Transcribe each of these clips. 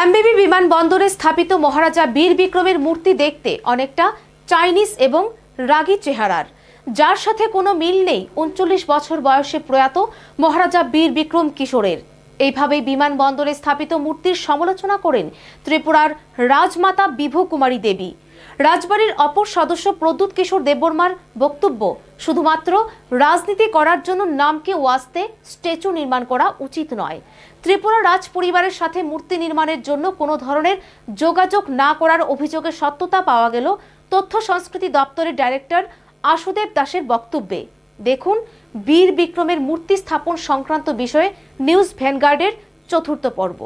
এমবিবি বিমানবন্দরে স্থাপিত মহারাজা বীর বিক্রমের মূর্তি দেখতে অনেকটা চাইনিজ এবং রাগী চেহারার। যার সাথে কোনো মিল নেই উনচল্লিশ বছর বয়সে প্রয়াত মহারাজা বীর বিক্রম কিশোরের। এইভাবেই বিমানবন্দরে স্থাপিত মূর্তির সমালোচনা করেন ত্রিপুরার রাজমাতা বিভু কুমারী দেবী। রাজবাড়ির অপর সদস্য প্রদ্যুৎ কিশোর দেববর্মার বক্তব্য, শুধুমাত্র রাজনীতি করার জন্য নামকে ওয়াস্তে স্ট্যাচু নির্মাণ করা উচিত নয়। ত্রিপুরা রাজ পরিবারের সাথে মূর্তি নির্মাণের জন্য কোনো ধরনের যোগাযোগ না করার অভিযোগের সত্যতা পাওয়া গেল তথ্য সংস্কৃতি দপ্তরের ডাইরেক্টর আশুদেব দাসের বক্তব্যে। দেখুন, বীর বিক্রমের মূর্তি স্থাপন সংক্রান্ত বিষয়ে নিউজ ভ্যানগার্ডের চতুর্থ পর্ব।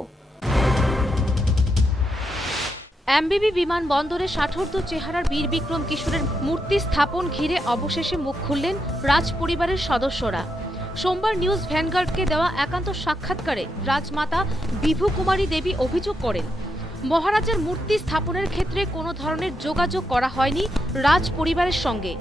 এমবিবি বিমানবন্দরে ষাঠর্ধ চেহারার বীর বিক্রম কিশোরের মূর্তি স্থাপন ঘিরে অবশেষে মুখ খুললেন রাজ পরিবারের সদস্যরা। সোমবার নিউজ ভ্যানগার্ডকে দেওয়া একান্ত সাক্ষাৎকারে রাজমাতা বিভু কুমারী দেবী অভিযোগ করেন, মহারাজের মূর্তি স্থাপনের ক্ষেত্রে কোনো ধরনের যোগাযোগ করা হয়নি রাজ পরিবারের সঙ্গে।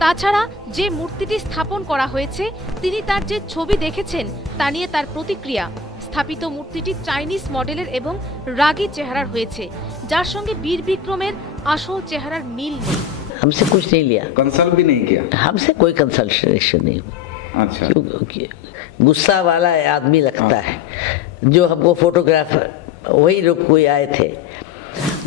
তাছাড়া যে মূর্তিটি স্থাপন করা হয়েছে, তিনি তার যে ছবি দেখেছেন, তা নিয়ে তার প্রতিক্রিয়া। স্থাপিত মূর্তিটি চাইনিজ মডেলের এবং রাগী চেহারার হয়েছে। যার সঙ্গে বীর বিক্রমের আসল চেহারার মিল নেই हमसे कुछ नहीं लिया कंसल्ट भी नहीं किया हमसे कोई कंसल्टेशन नहीं हुआ अच्छा क्योंकि गुस्सा वाला आदमी लगता है जो हमको फोटोग्राफर वही लोग कोई आए थे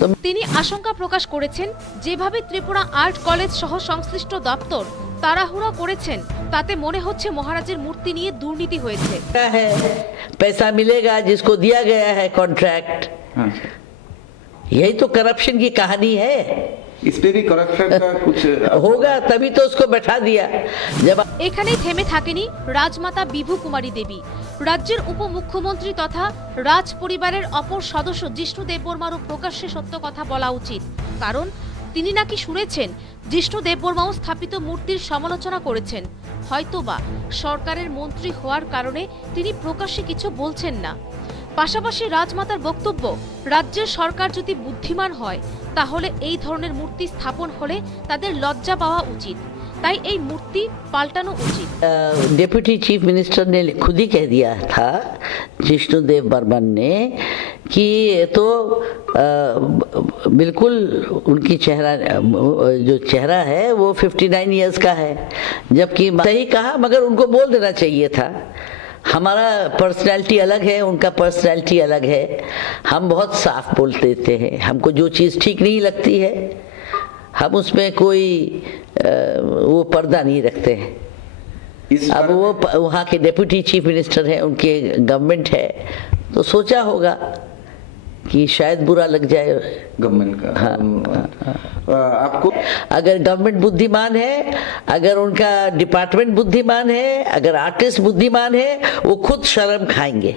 तो তিনি আশঙ্কা প্রকাশ করেছেন যেভাবে ত্রিপুরা আর্ট কলেজ সহ সংশ্লিষ্ট দপ্তর তাড়াহুড়া করেছেন তাতে মনে হচ্ছে মহারাজের মূর্তি নিয়ে দুর্নীতি হয়েছে क्या है पैसा मिलेगा जिसको दिया गया है कॉन्ट्रैक्ट अच्छा यही तो करप्शन की कहानी है इस पे भी करप्शन का कुछ होगा तभी तो उसको बैठा दिया जब এখানেই থেমে থাকেনি রাজমাতা বিভু কুমারী দেবী রাজ্যের উপমুখ্যমন্ত্রী তথা রাজ পরিবারের অপর সদস্য জিষ্ণু দেববর্মারও প্রকাশ্যে সত্য কথা বলা উচিত কারণ তিনি নাকি শুনেছেন জিষ্ণু দেববর্মাও স্থাপিত মূর্তির সমালোচনা করেছেন হয়তোবা সরকারের মন্ত্রী হওয়ার কারণে তিনি প্রকাশ্যে কিছু বলছেন না পাশাপাশি রাজমাতার বক্তব্য রাজ্যের সরকার যদি বুদ্ধিমান হয় তাহলে এই ধরনের মূর্তি স্থাপন হলে তাদের লজ্জা পাওয়া উচিত তাই এই মূর্তি পাল্টানো উচিত डिप्यूटी चीफ मिनिस्टर ने खुद ही कह दिया था जिष्णुदेव बर्मन ने कि ये तो अ, बिल्कुल उनकी चेहरा जो चेहरा है वो 59 इयर्स का है जबकि सही कहा मगर उनको बोल देना चाहिए था हमारा पर्सनैलिटी अलग है उनका पर्सनैलिटी अलग है। हम बहुत साफ़ बोल देते हैं। हमको जो चीज़ ठीक नहीं लगती है हम उसमें कोई वो पर्दा नहीं रखते हैं। अब वो वहाँ के डेप्यूटी चीफ मिनिस्टर हैं उनके गवर्नमेंट है तो सोचा होगा कि शायद बुरा लग जाए गवर्नमेंट का हाँ, आ, आपको अगर गवर्नमेंट बुद्धिमान है अगर उनका डिपार्टमेंट बुद्धिमान है अगर आर्टिस्ट बुद्धिमान है वो खुद शर्म खाएंगे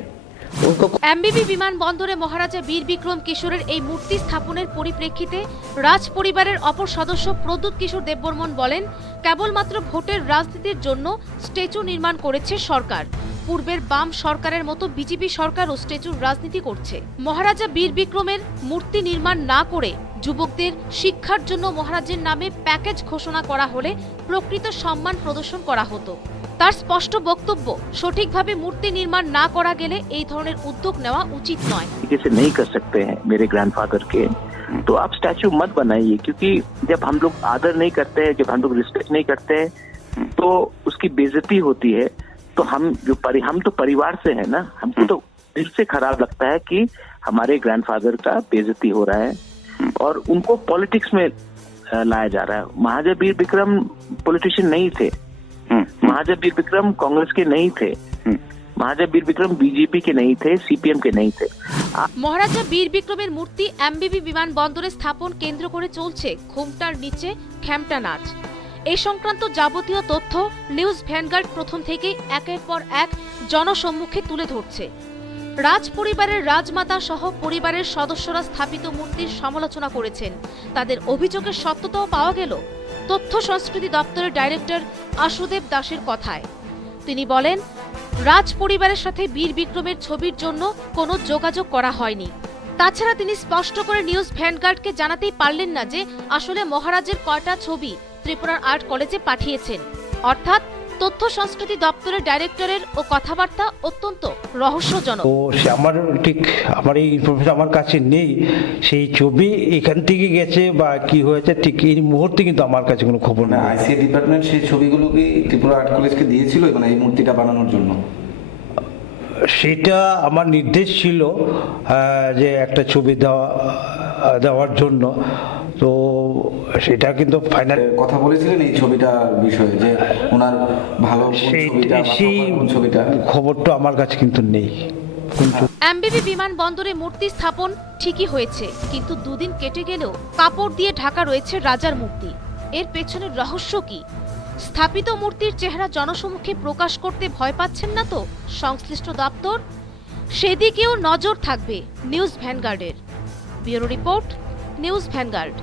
उनको এমবিবি বিমানবন্দরে মহারাজা বীর বিক্রম কিশোরের এই মূর্তি স্থাপনের পরিপ্রেক্ষিতে রাজ পরিবারের অপর সদস্য প্রদ্যুৎ কিশোর দেববর্মন বলেন কেবলমাত্র ভোটের রাজনীতির জন্য স্ট্যাচু নির্মাণ করেছে সরকার পূর্বের বাম সরকারের মতো বিজেপি সরকারও স্ট্যাচুর রাজনীতি করছে মহারাজা বীর বিক্রমের মূর্তি নির্মাণ না করে যুবকদের শিক্ষার জন্য মহারাজের নামে প্যাকেজ ঘোষণা করা হলে প্রকৃত সম্মান প্রদর্শন করা হতো তার স্পষ্ট বক্তব্য সঠিকভাবে মূর্তি নির্মাণ না করা গেলে এই ধরনের উদ্যোগ নেওয়া উচিত নয় तरीके से नहीं कर सकते हैं मेरे ग्रैंडफादर के तो आप स्टैचू मत बनाइए क्योंकि जब हम लोग आदर नहीं करते हैं जब हम लोग रिस्पेक्ट नहीं करते हैं तो उसकी बेइज्जती होती है तो हम जो परि, हम तो परिवार से है ना हमको तो दिल से खराब लगता है कि हमारे ग्रैंडफादर का बेइज्जती हो रहा है और उनको पॉलिटिक्स में अ, लाया जा रहा है महाजबीर विक्रम पॉलिटिशियन नहीं थे महाजबीर विक्रम कांग्रेस के नहीं थे महाजबीर विक्रम बीजेपी के नहीं थे सीपीएम के नहीं थे মহারাজা বীর বিক্রমের মূর্তি এমবিবি বিমানবন্দরে স্থাপন কেন্দ্র করে চলছে ঘোমটার নিচে খ্যামটা নাচ এই সংক্রান্ত যাবতীয় তথ্য নিউজ ভ্যানগার্ড প্রথম থেকেই একের পর এক জনসম্মুখে তুলে ধরছে। রাজ পরিবারের রাজমাতা সহ পরিবারের সদস্যরা স্থাপিত মূর্তির সমালোচনা করেছেন। তাদের অভিযোগের সত্যতাও পাওয়া গেল। তথ্য সংস্কৃতি দপ্তরের ডাইরেক্টর আশুদেব দাসের কথায়। তিনি বলেন রাজ পরিবারের সাথে বীর বিক্রমের ছবির জন্য কোনো যোগাযোগ করা হয়নি। তাছাড়া তিনি স্পষ্ট করে নিউজ ভ্যানগার্ডকে জানাতেই পারলেন না যে আসলে মহারাজের কয়টা ছবি। ত্রিপুরার আর্ট কলেজে পাঠিয়েছেন। অর্থাৎ তথ্য সংস্কৃতি দপ্তরের ডাইরেক্টরের ও কথাবার্তা অত্যন্ত রহস্যজনক। তো সে আমার ঠিক আমার এই ইনফরমেশন আমার কাছে নেই। সেই ছবি এখান থেকে গেছে বা কি হয়েছে ঠিক এই মুহূর্তে কিন্তু আমার কাছে কোনো খবর না নেই আইসিএ ডিপার্টমেন্ট সেই ছবিগুলো কি ত্রিপুরা আর্ট কলেজকে দিয়েছিল মানে এই মূর্তিটা বানানোর জন্য। সেটা আমার নির্দেশ ছিল যে একটা ছবি দেওয়া দেওয়ার জন্য। সেটা কিন্তু ফাইনাল কথা বলেছিলেন এই ছবিটার বিষয়ে যে ওনার ভালো সেই ছবিটা সেই ছবিটা? খবরটা আমার কাছে কিন্তু নেই। এমবিবি বিমানবন্দরে মূর্তি স্থাপন ঠিকই হয়েছে কিন্তু দুদিন কেটে গেলেও কাপড় দিয়ে ঢাকা রয়েছে রাজার মূর্তি। এর পেছনের রহস্য কি? স্থাপিত মূর্তির চেহারা জনসমক্ষে প্রকাশ করতে ভয় পাচ্ছেন না তো সংশ্লিষ্ট দপ্তর? সেদিকেও নজর থাকবে news ভ্যানগার্ডের। Bureau report news vanguard.